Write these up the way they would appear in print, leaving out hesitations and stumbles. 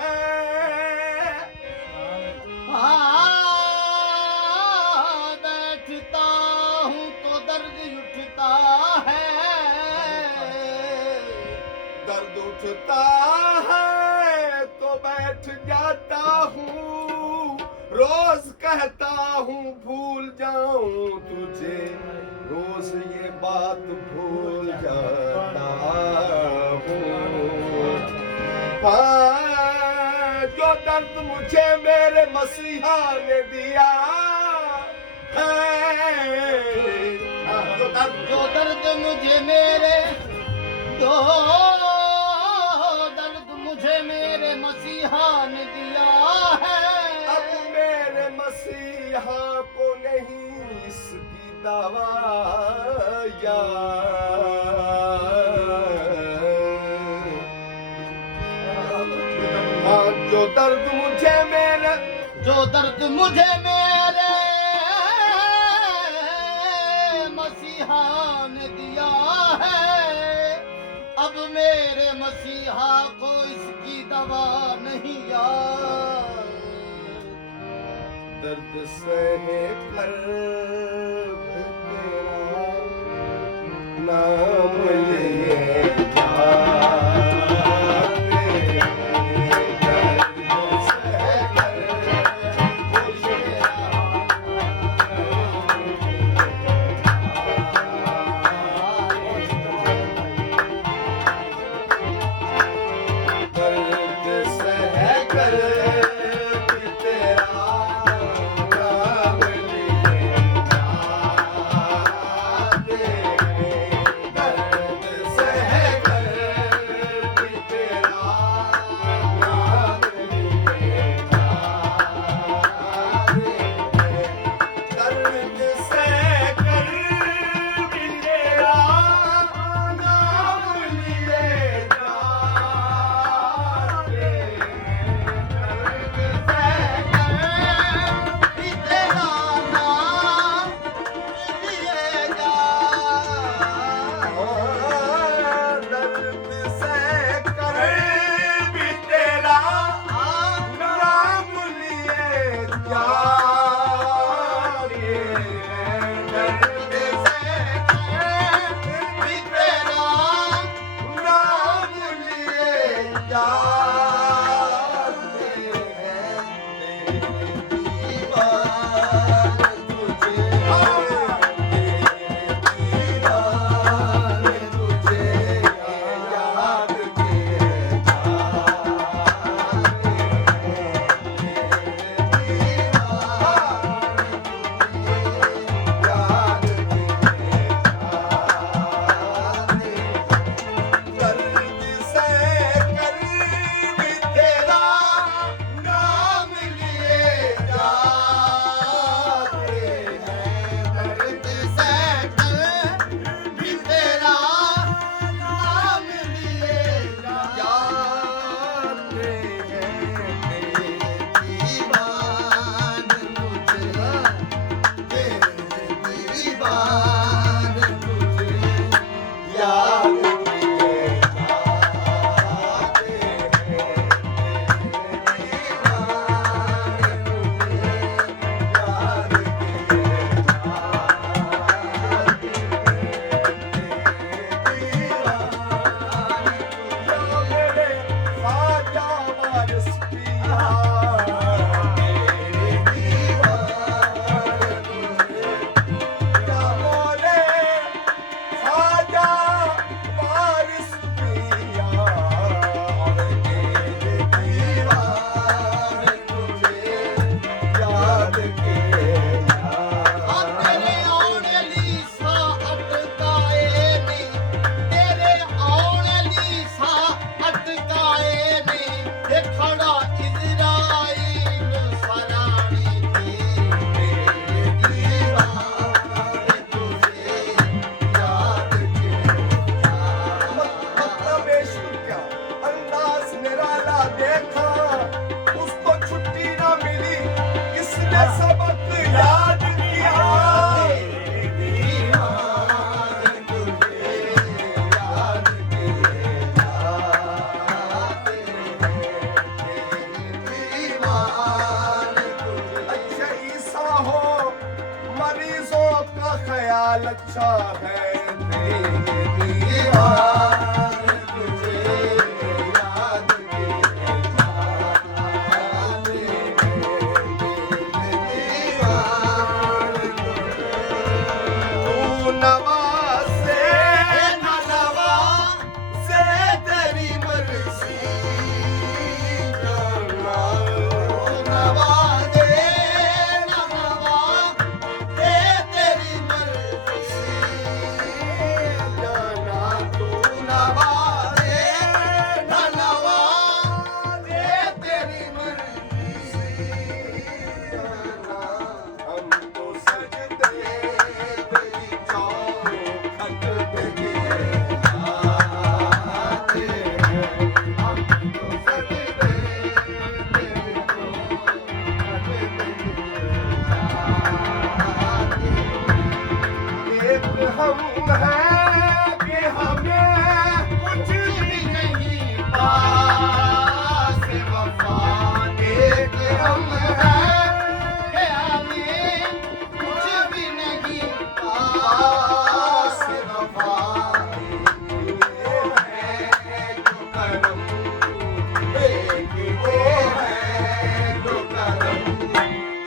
है। बैठता हूँ तो दर्द उठता है, दर्द उठता है तो बैठ जाता हूँ, रोज कहता हूँ भूल जाऊं तुझे, रोज ये बात भूल जाता हूँ। हाँ, जो दर्द मुझे मेरे मसीहा ने दिया है, जो दर्द मुझे मेरे मसीहा ने दिया है, अब मेरे मसीहा को नहीं इसकी दवा जो दर्द मुझे मेरे मसीहा ने दिया है, अब मेरे मसीहा को इसकी दवा नहीं याद। दर्द सहे कर तेरा नाम लिए हाल अच्छा है तेरे दीवार तुझे याद के जाने दीवार तू नवाज़े न नवाज़े तेरी मर्ज़ी जाना नवाज़े न नवाज़े तेरी मर्ज़ी जाना तू नवाज़े न नवाज़े तेरी मर्ज़ी जाना हम तो सजदे तेरी चौखट पे गिराते हैं हम तो सजदे तेरी चौखट पे गिराते हैं एक हम हैं कि हमें कुछ भी नहीं पास वफा एक हम हैं के हमें कुछ भी नहीं पास वफा वो है जो करम एक वो है जो करम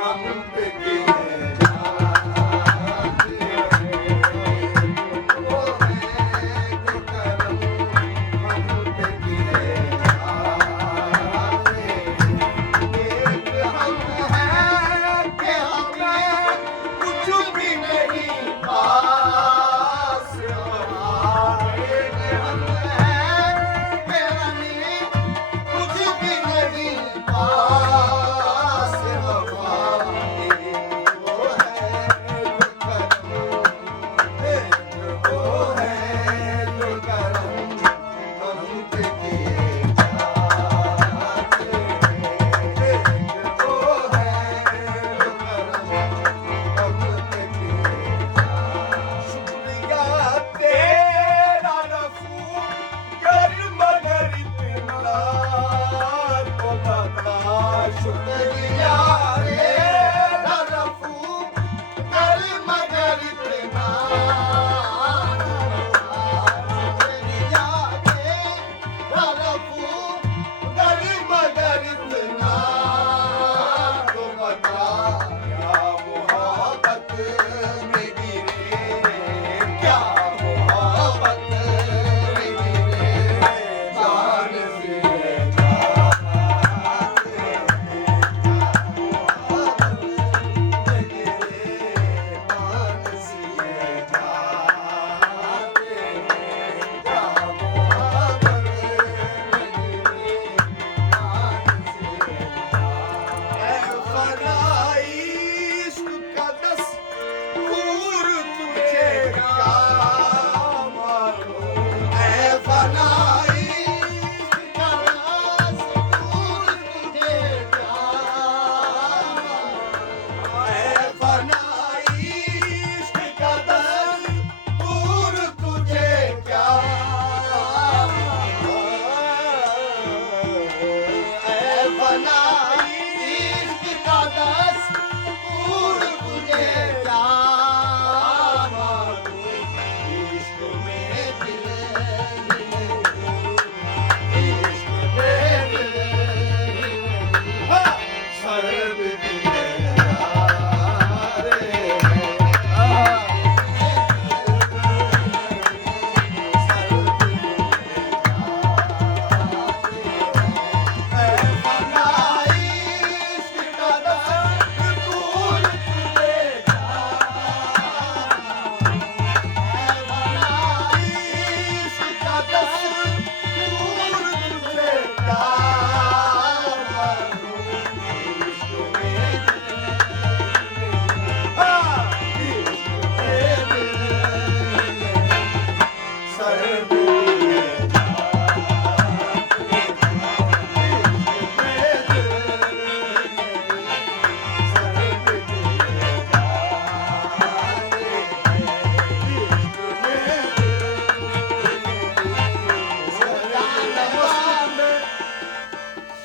हम पे किए जाते हैं वो है जो करम हम पे किए जाते हैं एक हम हैं कि हमें कुछ भी नहीं पास वफा एक हम हैं कि हमें कुछ भी नहीं पास वफा वो है जो करम वो है जो करम हम पे किए जाते हैं वो है जो करम हम पे किए शुक्रिया तेरा रफू कर मगर इतना तो बता शुक्रिया तेरा रफू कर मगर इतना शुक्रिया तेरा रफू कर मगर इतना तो बता क्या मोहब्बत में गिरे क्या मोहब्बत में गिरे जान से जाते हैं मोहब्बत में गिरे जान से जाते हैं क्या मोहब्बत में गिरे जान से ऐ फनाई इश्क का दस्तूर तुझे क्या मालूम ऐ फनाई इश्क का दस्तूर तुझे क्या मालूम ऐ फनाई इश्क का दस्तूर तुझे क्या मालूम ऐ फनाई इश्क का दस्तूर तुझे क्या मालूम इश्क में दिल इश्क में दिल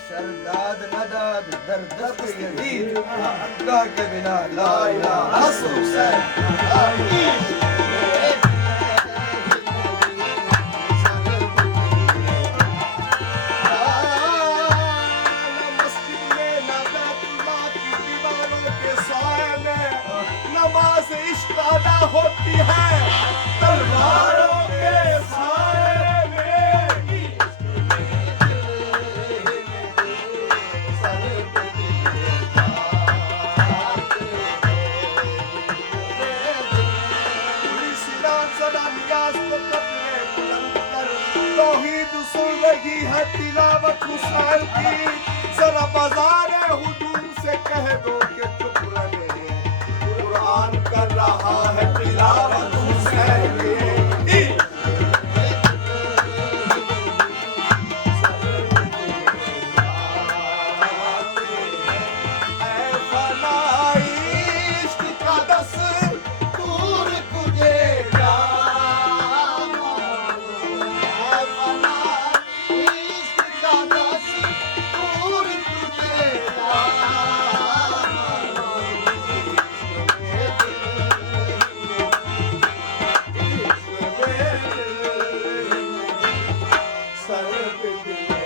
सर्द अल्लाह के बिना ला इलाहा इल्लल्लाह। जरा बाजार हुजूम से कह दो कि चुप रहे, कुरान कर रहा है तिलावत हुसैन की। ऐ फनाई इश्क का दस्तूर तुझे जाना, ऐ फनाई इश्क का दस्तूर तुझे सर पे दिल